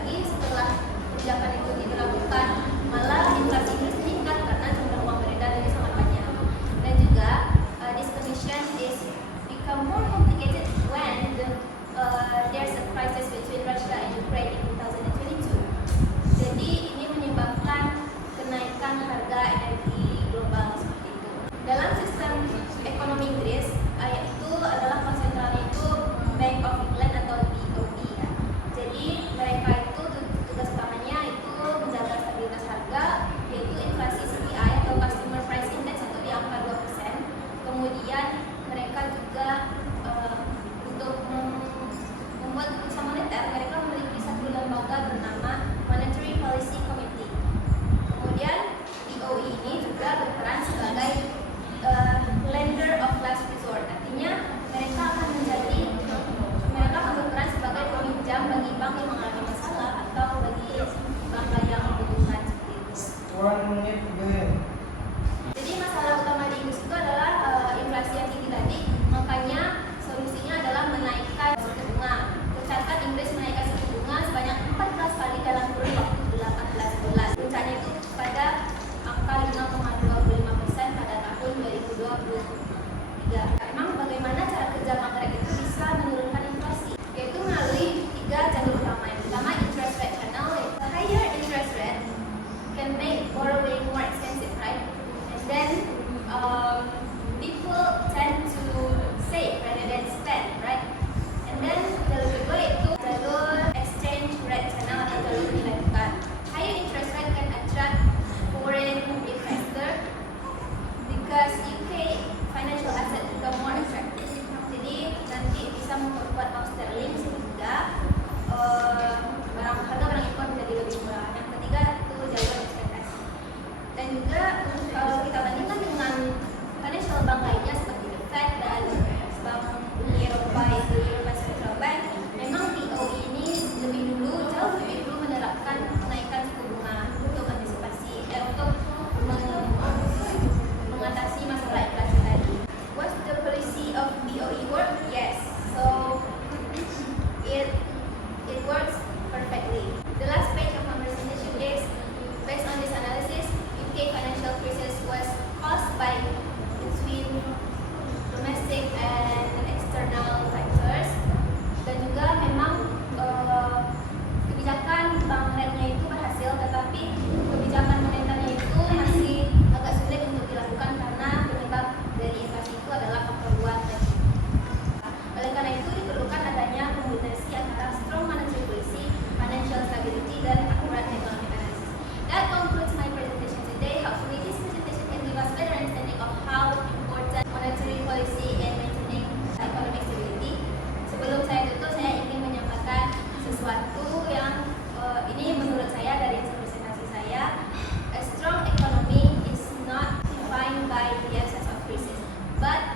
lagi setelah kebijakan itu diterapkan, malah inflasi Inggris meningkat karena jumlah uang beredar ini sangat banyak. Dan juga this commission is become more complicated when there's a crisis between Russia and Ukraine in 2022. Jadi ini menyebabkan kenaikan harga energi global seperti itu. Dalam sistem ekonomi Inggris, itu adalah bank sentralnya itu Bank of England atau BOE ya. Jadi mereka itu tugas utamanya itu menjaga stabilitas harga, yaitu inflasi CPI atau Consumer Price Index itu di angka 2%. Kemudian mereka juga untuk membuat keputusan moneter, mereka memiliki satu lembaga bernama Monetary Policy Committee. Kemudian BOE ini juga berperan sebagai lender of last resort, artinya mereka akan berperan sebagai peminjam bagi bank yang mengalami masalah atau bagi bank yang membutuhkan seperti itu. Jadi masalah utama di Inggris itu adalah inflasi yang tinggi tadi, makanya solusinya adalah menaikkan suku bunga. Tercatat Inggris menaikkan suku bunga sebanyak 14 kali dalam kurun waktu 18 bulan. Puncaknya itu pada angka 5,25% pada tahun 2023. Memang bagaimana cara kerja Bank itu bisa menurunkan inflasi? Yaitu melalui 3 jalur utama. Yang pertama, interest rate channel. The higher interest rate can make borrowing more expensive, right? And then people tend to save rather than spend, right? And then jalur kedua yaitu jalur exchange rate channel atau jalur nilai tukar. Higher interest rate can attract foreign investor because UK financial asset become more attractive. Jadi nanti bisa memperkuat pound sterling sehingga harga barang impor menjadi lebih murah. Yang ketiga itu jalur ekspektasi. Dan juga kalau kita bandingkan dengan financial bank lainnya seperti The Fed dan Bank Uni Eropa itu European Central Bank, memang BOE ini jauh lebih dulu menerapkan kenaikan suku bunga untuk antisipasi untuk mengatasi masalah inflasi tadi. What's the policy of BOE work? Yes, so it works perfectly. The last page of our presentation is based on this analysis. UK financial crisis was caused by between domestic and external factors, dan juga memang kebijakan bank rate-nya itu berhasil, tetapi kebijakan moneternya itu masih agak sulit untuk dilakukan karena penyebab dari inflasi itu adalah faktor luar tadi. Oleh karena itu diperlukan adanya kombinasi antara strong monetary policy, financial stability, dan accurate economic analysis. That concludes my presentation today. Hopefully this presentation can give us better understanding of how important monetary policy in maintaining economic stability. Sebelum saya tutup, saya ingin menyampaikan sesuatu yang ini menurut saya dari presentasi saya. A strong economy is not defined by the absence of crisis, but